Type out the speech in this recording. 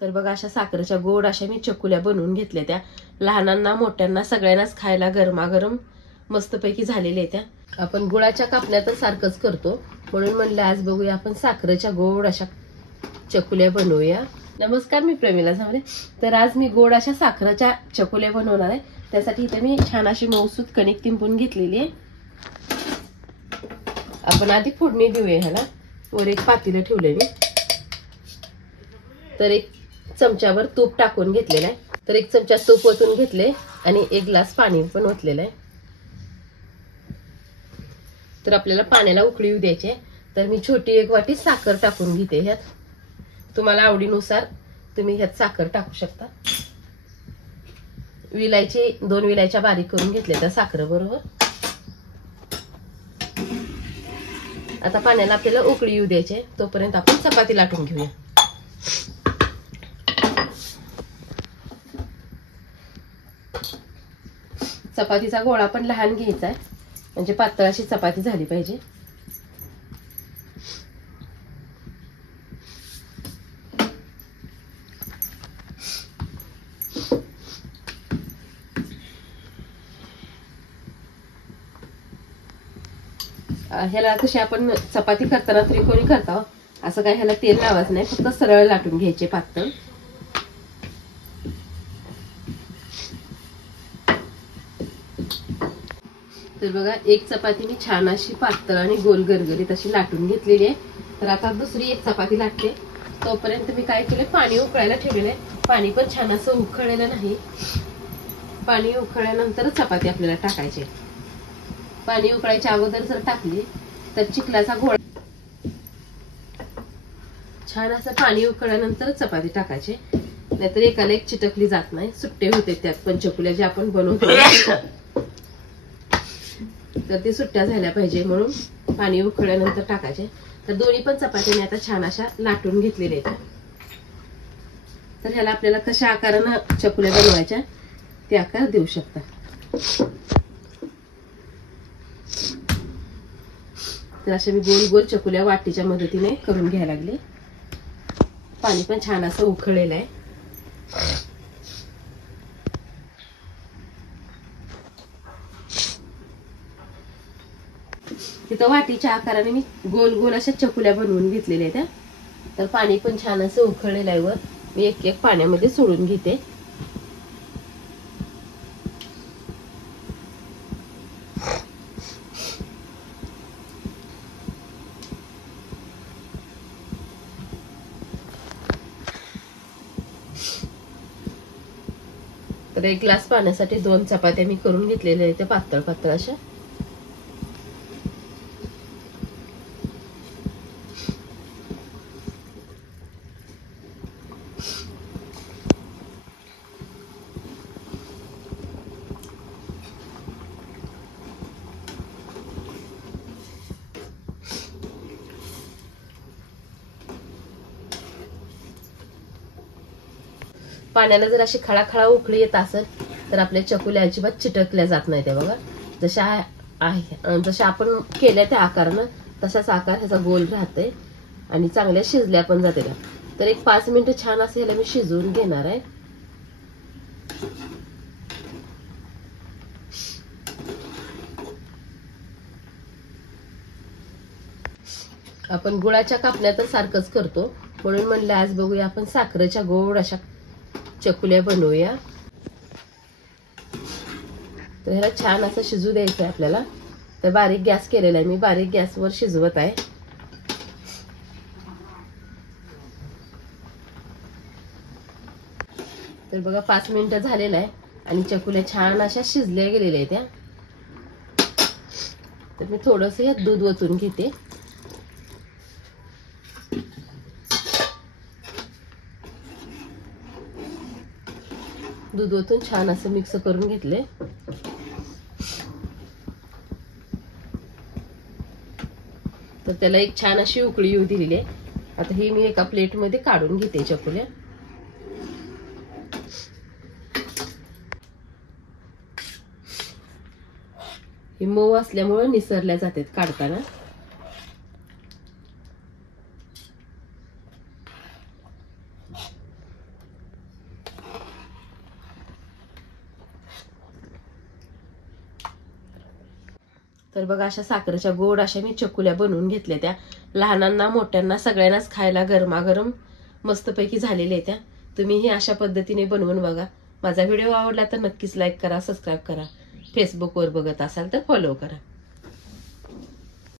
तर बघा अशा साखरेच्या गोड अशा मी चकुल्या बनवून घेतल्या त्या लहानांना मोठ्यांना सगळ्यांनाच खायला गरमागरम मस्तपैकी झालेल्या त्या आपण गुळाच्या कापण्या तर सारखंच करतो म्हणून म्हणलं आज बघूया आपण साखरेच्या गोड अशा चकुल्या बनवूया। नमस्कार, मी प्रमिला झावरे। तर आज मी गोड अशा साखरेच्या चकुल्या बनवणार आहे। त्यासाठी इथे मी छान अशी मऊसूत कणिक तिंपून घेतलेली आहे। आपण आधी फोडणी देऊया ह्याला। वर एक पातेलं ठेवले मी, तर एक चमचाभर तूप टाकून घेतलेलं आहे। तर एक चमचा तूप ओतून घेतले आणि एक ग्लास पाणी पण ओतलेलं आहे। तर आपल्याला पाण्याला उकळी येऊ द्यायची। तर मी छोटी एक वाटी साखर टाकून घेते ह्यात। तुम्हाला आवडीनुसार तुम्ही ह्यात साखर टाकू शकता। विलायची 2 विलायच्या बारीक करून घेतल्या त्या साखर बरोबर। आता पाण्याला आपल्याला उकळी येऊ द्यायची, तोपर्यंत आपण चपाती लाटून घेऊया। चपातीचा गोळा पण लहान घ्यायचा आहे, म्हणजे पातळ अशी चपाती झाली पाहिजे। ह्याला कशी आपण चपाती करताना त्रिकोणी करतो, असं काय ह्याला तेल लावायचं नाही, फक्त सरळ लाटून घ्यायचे पातळ। तर बघा एक चपाती मी छान अशी पातळ आणि गोल गरगरीत अशी लाटून घेतलेली आहे। तर आता दुसरी एक चपाती लाटते, तोपर्यंत मी काय केले, पाणी उकळायला ठेवलेलं आहे। पाणी पण छान असं उकळलेलं नाही, पाणी उकळल्यानंतर चपाती आपल्याला टाकायची। पाणी उकळायच्या अगोदर जर टाकली तर चिखलाचा गोळा, छान असं पाणी उकळल्यानंतर चपाती टाकायची, नाहीतर एकाला एक चिटकली जात नाही, सुट्टे होते त्यात पंचकुल्या जे आपण बनवतो तर ते सुट्ट्या झाल्या पाहिजे म्हणून पाणी उकळल्यानंतर टाकायचे। तर दोन्ही पण चपात्या मी आता छान अशा लाटून घेतलेल्या आहेत। तर ह्याला आपल्याला कशा आकाराने चकुल्या बनवायच्या ते आकार देऊ शकता। तर अशा मी गोल गोल चकुल्या वाटीच्या मदतीने करून घ्यायला लागले। पाणी पण छान असं उकळलेलं आहे। तिथं वाटीच्या आकाराने मी गोल गोल अशा चकुल्या बनवून घेतलेल्या आहेत। तर पाणी पण छान असं उकळलेलं आहे। वर मी एक एक पाण्यामध्ये सोडून घेते। तर एक ग्लास पाण्यासाठी 2 चपात्या मी करून घेतलेल्या आहेत, पातळ पातळ अशा। पाण्याला जर अशी खळाखळा उकळी येत असेल तर आपल्या चकुल्या अजिबात चिटकल्या जात नाही। त्या बघा जशा आपण केल्या त्या आकारानं तसाच आकार ह्याचा गोल राहते आणि चांगल्या शिजल्या पण जाते। तर एक 5 मिनिटं छान असं ह्याला मी शिजवून घेणार आहे। आपण गुळाच्या कापण्या तर सारखंच करतो म्हणून म्हणलं आज बघूया आपण साखरेच्या गोड अशा चकुल्या बनवूया। तर ह्याला छान असं शिजू द्यायचं आहे आपल्याला। तर बारीक गॅस केलेला आहे मी, बारीक गॅसवर शिजवत आहे। तर बघा 5 मिनिटं झालेलं आहे आणि चकुल्या छान अशा शिजल्या गेलेल्या आहेत। तर मी थोडंसं यात दूध ओतून घेते। दूध ओतून छान असं मिक्स करून घेतले। तर त्याला एक छान अशी उकळी येऊ दिलेली आहे। आता ही मी एका प्लेट मध्ये काढून घेते चकुल्या। ही मऊ असल्यामुळे निसरल्या जातात काढताना। तर बघा अशा साखरेच्या गोड अशा मी चकुल्या बनवून घेतल्या त्या. लहानांना मोठ्यांना सगळ्यांनाच खायला गरमागरम मस्तपैकी झालेल्या त्या. तुम्हीही अशा पद्धतीने बनवून बघा. माझा व्हिडिओ आवडला तर नक्कीच लाईक करा, सबस्क्राईब करा. फेसबुकवर बघत असाल तर फॉलो करा.